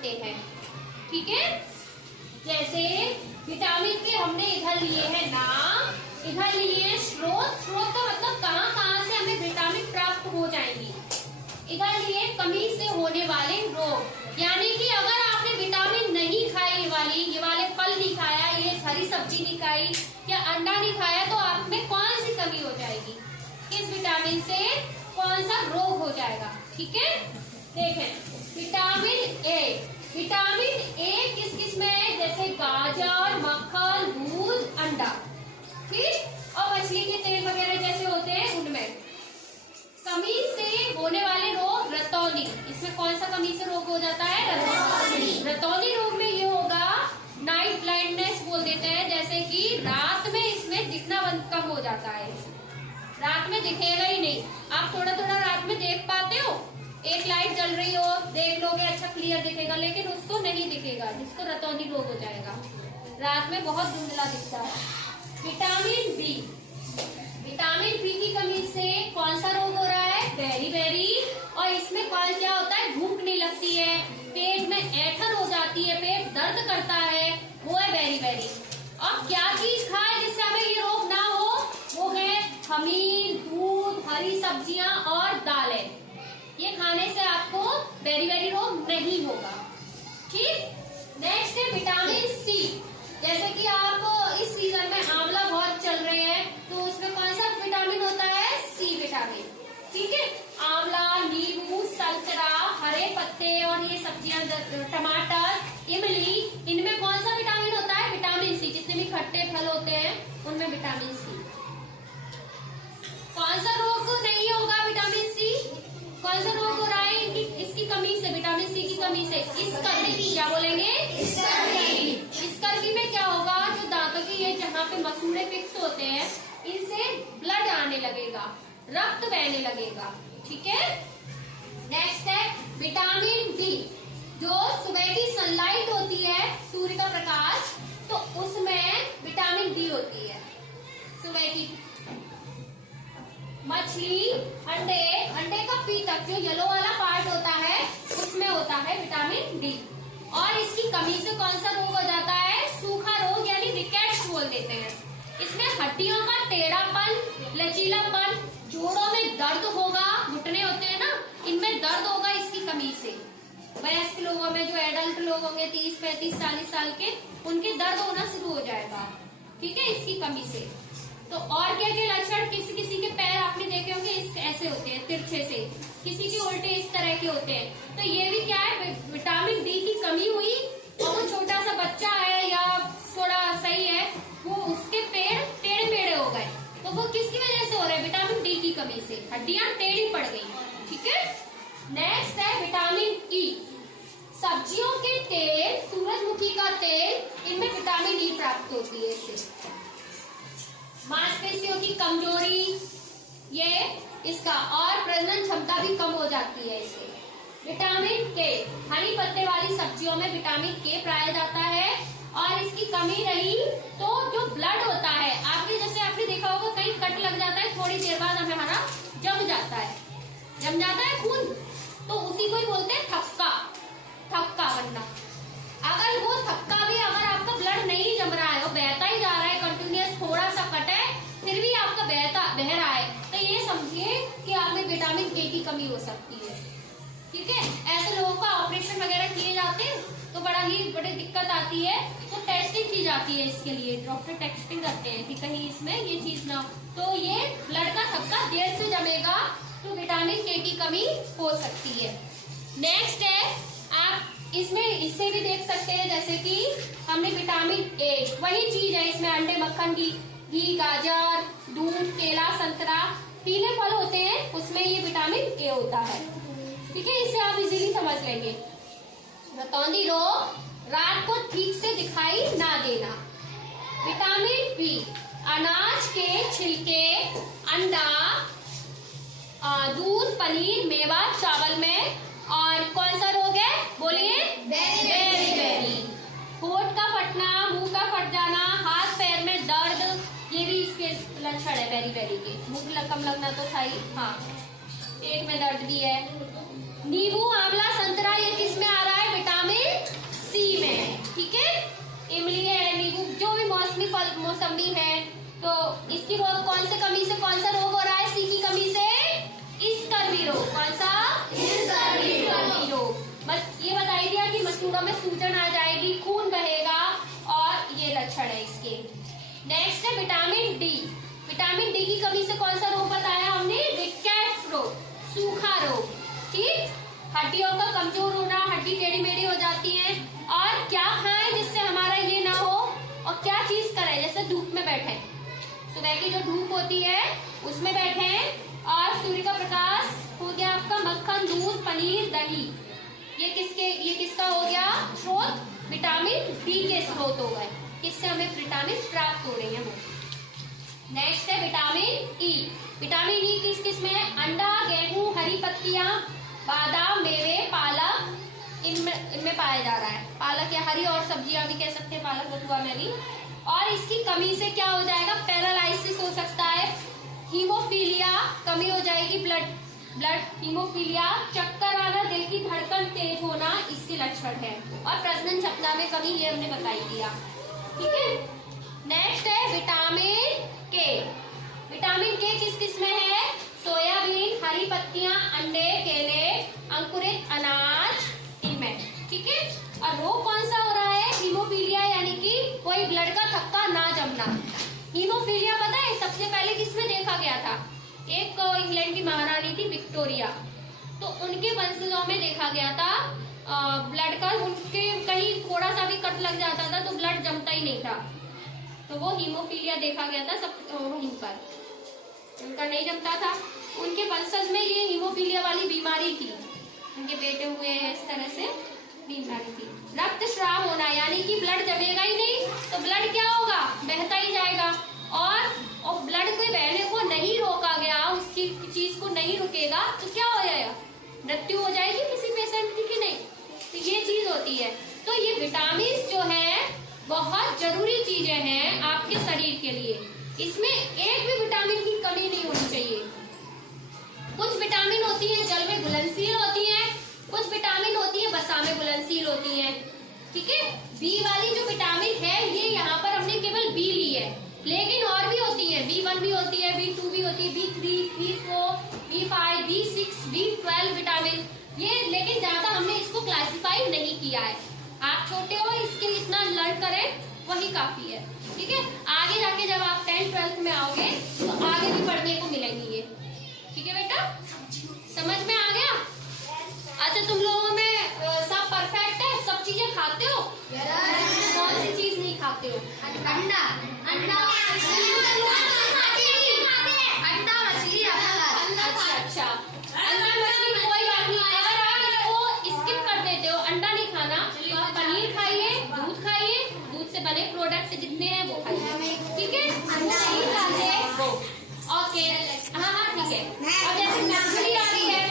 सकते हैं। ठीक है, जैसे विटामिन के हमने इधर लिए हैं नाम, इधर लिए हैं स्रोत। स्रोत का मतलब कहाँ कहाँ से हमें विटामिन प्राप्त हो जाएंगी। इधर लिए कमी से होने वाले रोग, यानी कि अगर आपने विटामिन नहीं खाई वाली, ये वाले फल नहीं खाया, ये हरी सब्जी नहीं खाई या अंडा नहीं खाया, तो आप में कौन सी कमी हो जाएगी, किस विटामिन से कौन सा रोग हो जाएगा। ठीक है, देखें विटामिन ए। विटामिन ए किस किस में है, जैसे गाजर, मक्खन, दूध, अंडा, ठीक, और मछली के तेल वगैरह जैसे होते हैं उनमें। कमी से होने वाले रोग रतौंधी, इसमें कौन सा कमी से रोग हो जाता है, रतौंधी। रतौंधी रोग में ये होगा नाइट ब्लाइंडनेस बोल देते हैं, जैसे कि रात में इसमें दिखना कम हो जाता है, रात में दिखेगा ही नहीं। आप थोड़ा थोड़ा रात में देख पाते हो, एक लाइट जल रही हो देख लोगे, अच्छा क्लियर दिखेगा, लेकिन उसको नहीं दिखेगा, जिसको रतौंधी रोग हो जाएगा, रात में बहुत धुंधला दिखता है। Vitamin B. विटामिन बी की कमी से कौन सा रोग हो रहा है, बेरी। और इसमें कौन क्या होता है, भूख नहीं लगती है, पेट में ऐंठन हो जाती है, पेट दर्द करता है, वो है बेरी। अब क्या चीज खाए जिससे हमें ये रोग ना हो, वो है खमीर, दूध, हरी सब्जियां और दालें। ये खाने से आपको बेरी रोग नहीं होगा। ठीक, नेक्स्ट है विटामिन सी। जैसे कि आप इस सीजन में आंवला बहुत चल रहे हैं, तो उसमें कौन सा विटामिन होता है, सी विटामिन। ठीक है, आंवला, नींबू, संतरा, हरे पत्ते और ये सब्जियां, टमाटर, इमली, इनमें कौन सा विटामिन होता है, विटामिन सी। जितने भी खट्टे फल होते हैं उनमें विटामिन सी। कौन सा रोग नहीं होगा विटामिन सी, कौन सा रोग हो रहा है इसकी कमी से, विटामिन सी की कमी से, स्कर्वी। क्या बोलेंगे, स्कर्वी। स्कर्वी में क्या होगा, जो दांतों की ये जहाँ पे मसूड़े फिक्स होते हैं, इनसे ब्लड आने लगेगा, रक्त बहने लगेगा। ठीक है, नेक्स्ट है विटामिन डी। जो सुबह की सनलाइट होती है, सूर्य का प्रकाश, तो उसमें विटामिन डी होती है। सुबह की मछली, अंडे का पीतक, जो येलो वाला पार्ट होता है, उसमें होता है विटामिन डी। और इसकी कमी से कौन सा रोग हो जाता है, सूखा रोग, यानी रिकेट्स बोल देते हैं। इसमें हड्डियों का टेढ़ापन, लचीलापन, जोड़ों में दर्द होगा, घुटने होते हैं ना, इनमें दर्द होगा इसकी कमी से। वयस्क लोगों में, जो एडल्ट लोग होंगे 30, 35, 40 साल के, उनके दर्द होना शुरू हो जाएगा। ठीक है, इसकी कमी से। तो और क्या क्या लक्षण, किसी किसी के पैर आपने देखे होंगे ऐसे होते हैं तिरछे से, किसी के उल्टे इस तरह के होते हैं, तो ये भी क्या है, विटामिन डी की कमी हुई। और वो छोटा सा बच्चा है या थोड़ा सही है, वो उसके पैर टेढ़े मेढ़े हो गए, तो वो किसकी वजह से हो रहा है, विटामिन डी की कमी से, हड्डियां टेढ़ी पड़ गई। ठीक है, नेक्स्ट है विटामिन ई। सब्जियों के तेल, सूरजमुखी का तेल, इनमें विटामिन ई प्राप्त होती है इससे। मांसपेशियों की कमजोरी, ये इसका, और प्रजनन क्षमता भी कम हो जाती है इससे। विटामिन के, हरी पत्ते वाली सब्जियों में विटामिन के पाया जाता है, और इसकी कमी रही तो जो ब्लड होता है, आपने देखा होगा कहीं कट लग जाता है, थोड़ी देर बाद हमारा जम जाता है खून, तो उसी को ही बोलते हैं थक्का बनना। अगर वो थक्का भी, अगर आपका ब्लड नहीं जम रहा है, वो बहता ही जा रहा है कंटिन्यूअस, थोड़ा सा कट है फिर भी आपका बह रहा है, तो ये समझिए कि आप में विटामिन के की कमी हो सकती है। ठीक है, ऐसे लोगों का ऑपरेशन वगैरह किए जाते हैं तो बड़ी दिक्कत आती है, तो टेस्टिंग की जाती है इसके लिए, डॉक्टर टेस्टिंग करते हैं कि कहीं इसमें ये चीज ना, तो ये ब्लड का थक्का देर से जमेगा, तो विटामिन के की कमी हो सकती है। नेक्स्ट है, आप इसमें इससे भी देख सकते हैं, जैसे कि हमने विटामिन ए, वही चीज है इसमें, अंडे, मक्खन, घी, गाजर, दूध, केला, संतरा, तीनों फल होते हैं, उसमें ये विटामिन ए होता है। ठीक है, इससे आप इजीली समझ लेंगे। रतौंधी रोग, रात को ठीक से दिखाई ना देना। विटामिन बी, अनाज के छिलके, अंडा, दूध, पनीर, मेवा, चावल में। और कौन सा रोग है, बोलिए, बेरी। होठ का फटना, मुंह का फट जाना, हाथ पैर में दर्द, ये भी इसके लक्षण है बेरी के। भूख कम लगना तो था ही, हाँ, पेट में दर्द भी है। नींबू, आंवला, संतरा, ये किस में आ रहा है, विटामिन जोड़ों में सूजन आ जाएगी, खून बहेगा, और ये लक्षण है इसके। नेक्स्ट है विटामिन डी। विटामिन डी की कमी से कौन सा रोग बताया हमने? रिकेट्स रोग, सूखा रोग। ठीक, हड्डियों का कमजोर होना, हड्डी टेढ़ी मेढ़ी हो जाती है। और क्या खाएं जिससे हमारा ये ना हो, और क्या चीज करें? जैसे धूप में बैठे, सुबह की जो धूप होती है उसमें बैठे, और सूर्य का प्रकाश हो गया आपका मक्खन, दूध, पनीर, दही, ये किसका हो गया स्रोत? विटामिन डी के स्रोत हो गए, इससे हमें विटामिन प्राप्त हो रही है वो। नेक्स्ट है विटामिन ई। विटामिन ई किस किस में है? अंडा, गेहूं, हरी पत्तियां, बादाम, मेवे, पालक, इनमें पाया जा रहा है। पालक या हरी और सब्जियां भी कह सकते हैं, पालक बथुआ में भी। और इसकी कमी से क्या हो जाएगा? पैरालाइसिस हो सकता है, हीमोफीलिया कमी हो जाएगी, ब्लड हीमोफीलिया, चक्कर आना, दिल की धड़कन तेज होना इसके लक्षण है, और प्रजनन क्षमता में कमी, ये हमने बताई दिया। ठीक है, नेक्स्ट है विटामिन के। विटामिन के किस किस में है? सोयाबीन, हरी पत्तियां, अंडे, केले, अंकुरित अनाज, इनमें। ठीक है, और रोग कौन सा हो रहा है? हीमोफीलिया, यानी कि कोई ब्लड का थक्का ना जमना। हीमोफीलिया पता है सबसे पहले किसमें देखा गया था? एक इंग्लैंड की महारानी थी विक्टोरिया, तो उनके वंशजों में देखा गया था ब्लड का, उनके कहीं थोड़ा सा भी कट लग जाता था तो ब्लड जमता ही नहीं था, तो वो हीमोफीलिया देखा गया था सब वहीं पर, उनका नहीं जमता था। उनके वंशज में ये हीमोफीलिया वाली बीमारी थी, उनके बेटे हुए इस तरह से बीमारी थी। रक्तस्राव होना, यानी कि ब्लड जमेगा ही नहीं, तो ब्लड क्या होगा? बहता ही जाएगा, और ब्लड के बहने को नहीं रोका गया, उस चीज को नहीं रुकेगा, तो क्या हो जाएगा? मृत्यु हो जाएगी किसी पेशेंट की, नहीं। तो ये चीज होती है। तो ये विटामिन जो है बहुत जरूरी चीजें हैं आपके शरीर के लिए, इसमें एक भी विटामिन की कमी नहीं होनी चाहिए। कुछ विटामिन होती है जल में घुलनशील होती है, कुछ विटामिन होती है वसा में घुलनशील होती है। ठीक है, बी वाली जो विटामिन है ये यहाँ पर हमने केवल बी ली है, लेकिन और भी होती है, B1 भी होती है, B2 भी होती है, B3, B4, B5, B6, B12 vitamin, ये लेकिन ज्यादा हमने इसको क्लासिफाई नहीं किया है। आप छोटे हो, इसके इतना लर्न करें वही काफी है। ठीक है, आगे जाके जब आप 10th-12th में आओगे तो आगे भी पढ़ने को मिलेंगी ये। ठीक है बेटा, समझ में आ गया? अच्छा, तुम लोगों में सब परफेक्ट है, सब चीजें खाते हो? कौन सी चीज नहीं खाते हो? अंडा, अंडा, मछली। अच्छा, अंडा मछली कोई बात नहीं, अगर आप इसको स्किप कर देते हो, अंडा नहीं खाना, तो आप पनीर खाइए, दूध खाइए, दूध से बने प्रोडक्ट जितने हैं वो खाइए। ठीक है, नहीं खाते वो, ओके, हाँ ठीक है। और जैसे मछली आ रही है,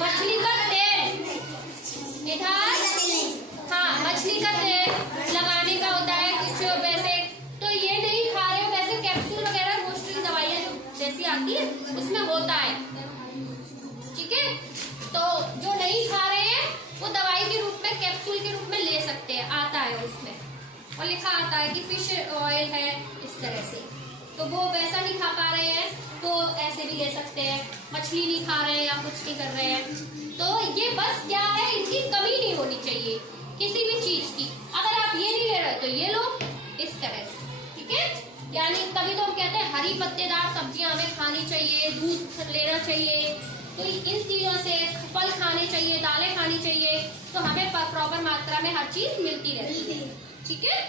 मछली का तेल इधर, हाँ मछली का तेल लगाने का होता है कुछ वैसे, तो ये नहीं खा रहे हो, वैसे कैप्सूल वगैरह मोस्टली दवाइयाँ जैसी आती है उसमें होता है। ठीक है, तो जो नहीं खा रहे हैं वो दवाई के रूप में, कैप्सूल के रूप में ले सकते हैं, आता है उसमें, और लिखा आता है कि फिश ऑयल है इस तरह से, तो वो वैसा नहीं खा पा रहे हैं तो ऐसे भी ले सकते हैं। मछली नहीं खा रहे हैं या कुछ नहीं कर रहे हैं, तो ये बस क्या है, इनकी कमी नहीं होनी चाहिए किसी भी चीज की। अगर आप ये नहीं ले रहे तो ये लो, इस तरह से। ठीक है, यानी तभी तो हम कहते हैं हरी पत्तेदार सब्जियां हमें खानी चाहिए, दूध लेना चाहिए, तो इन चीजों से फल खाने चाहिए, दालें खानी चाहिए, तो हमें प्रॉपर मात्रा में हर चीज मिलती रहती है। ठीक है।